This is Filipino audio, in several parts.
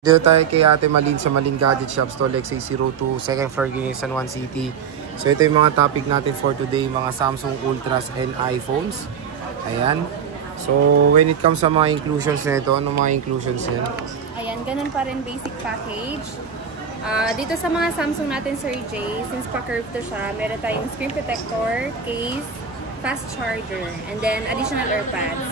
Dito tayo kay Ate Malin sa Malin Gadget Shop, Stall XA02, second floor, San Juan City. So ito yung mga topic natin for today, mga Samsung Ultras and iPhones. Ayan. So when it comes sa mga inclusions nito, ano mga inclusions yan? Ayan, ganun pa rin basic package. Dito sa mga Samsung natin, Sir Jay, since pa-curve to siya, meron tayong screen protector, case, fast charger, and then additional AirPods.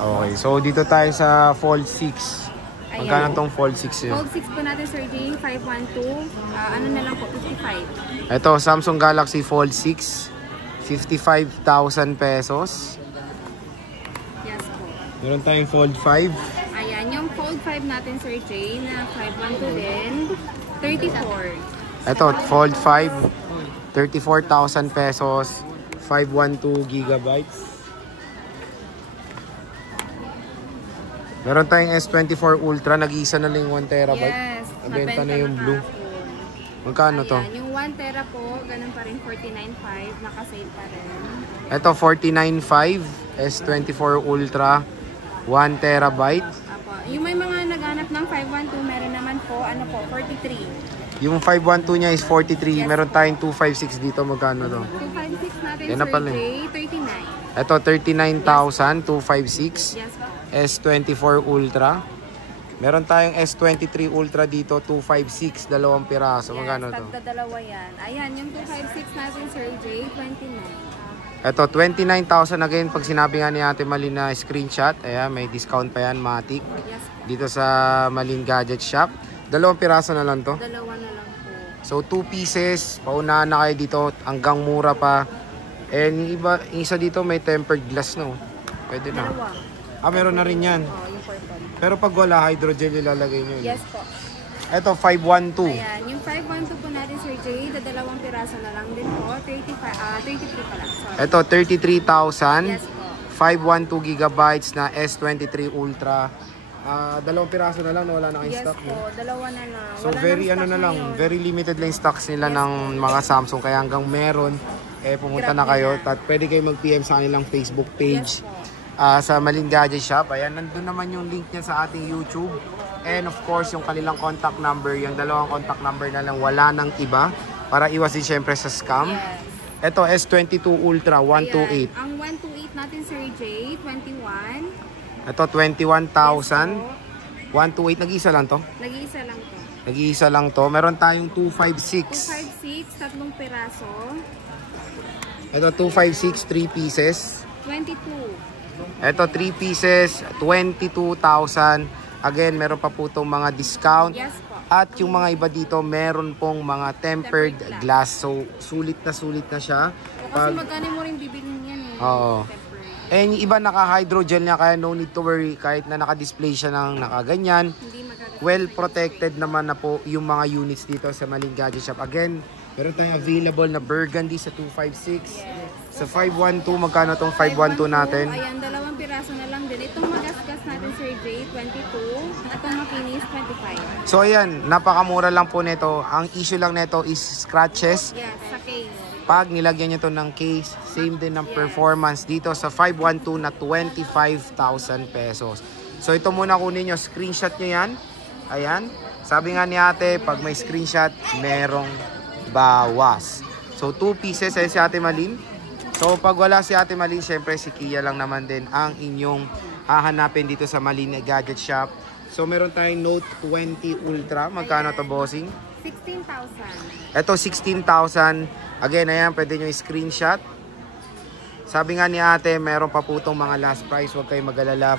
Okay, so dito tayo sa Fold 6. Magkano tong Fold 6 yun? Fold 6 po natin, Sir Jay, 512. Ano na lang po, 55. Ito, Samsung Galaxy Fold 6. 55,000 pesos. Yes po. Meron tayong Fold 5. Ayan, yung Fold 5 natin, Sir Jay, na 512 din, 34. Ito, Fold 5. 34,000 pesos. 512 gigabytes. Meron tayong S24 Ultra, nag-iisa na lang 1 terabyte. Yes, nabenta na yung blue. Magkano to? Ayan, yung 1 tera po, ganun pa rin, 49.5, naka-sale pa rin. Ito, 49.5, S24 Ultra, 1 terabyte. Apo. Yung may mga naghanap ng 512, meron naman po, ano po, 43. Yung 512 niya is 43, meron tayong 256 dito, magkano to? 256 natin, yan na Sir pala. Jay, 39. Ito, 39,000, 256. Yes po. S24 Ultra. Meron tayong S23 Ultra dito, 256, dalawang piraso. Magkano to? Tagdadalawa yan. Ayan, yung 256 natin, Sir Jay, 29. Ito, 29,000 again. Pag sinabi nga ni Ate Malin na screenshot, ayan, may discount pa yan, Matic. Yes po. Dito sa Malin Gadget Shop. Dalawang piraso na lang to. Dalawa na lang po. So, 2 pieces. Paunahan na kayo dito. Hanggang mura pa. And yung isa dito may tempered glass, no? Pwede na. Dalawa. Meron na rin yan. Yung purple. Pero pag wala, hydrogel ilalagay nyo. Yes po. Ito, 512. Ayan, yung 512 po natin, Sir Jay, dalawang piraso na lang din po. 33 pala. Sorry. Ito, 33,000. Yes po. 512 gigabytes na S23 Ultra. Dalawang piraso na lang, wala na kayong Yes stock. po, dalawa na lang. So Wala very nang ano stock na lang, ngayon. very limited lang stocks nila ng mga Samsung. Kaya hanggang meron, pumunta na kayo. At pwede kayo mag-PM sa kanilang Facebook page. Yes po. Sa Malin Gadget Shop. Ayan, nandun naman yung link niya sa ating YouTube. And of course, yung kanilang contact number, yung dalawang contact number na lang, wala nang iba. Para iwas din syempre sa scam. Yes. Ito, S22 Ultra, 128. Ayan, ang 128 natin, Sir Jay, 21. Ito, 21,000. 128, nag-iisa lang to? Nag-iisa lang to. Nag-iisa lang to. Meron tayong 256. 256, tatlong piraso. Ito, 256, 3 pieces. 22. Ito, 3 pieces, 22,000. Again, meron pa po itong mga discount. Yes po. At yung mga iba dito, meron pong mga tempered glass. So, sulit na siya. Kasi magkano mo rin bibilin yan eh. Oo. And yung iba naka-hydrogel niya, kaya no need to worry. Kahit na naka-display siya ng nakaganyan. Hindi magagawa. Well protected naman na po yung mga units dito sa Malin Gadget Shop. Again, meron tayong available na burgundy sa 256. Yes. Sa 512, magkano tong 512 natin? Ayan, dalawang piraso na lang din. Itong magasgas natin, Sir Jay, 22. Itong makinis, 25. So ayan, napakamura lang po nito. Ang issue lang nito is scratches. Yes, sa case. Pag nilagyan nyo to ng case, same din ng performance dito sa 512 na 25,000 pesos. So ito muna kunin nyo, screenshot nyo yan. Ayan, sabi nga ni ate, pag may screenshot, merong bawas. So 2 pieces si Ate Malin. So pag wala si Ate Malin, syempre si Kia lang naman din ang inyong hahanapin dito sa Malin Gadget Shop. So meron tayong Note 20 Ultra. Magkano to, bossing? 16,000. Ito, 16,000. Again, ayan, pwede nyo i-screenshot. Sabi nga ni ate, meron pa po itong mga last price. Huwag kayong mag-alala.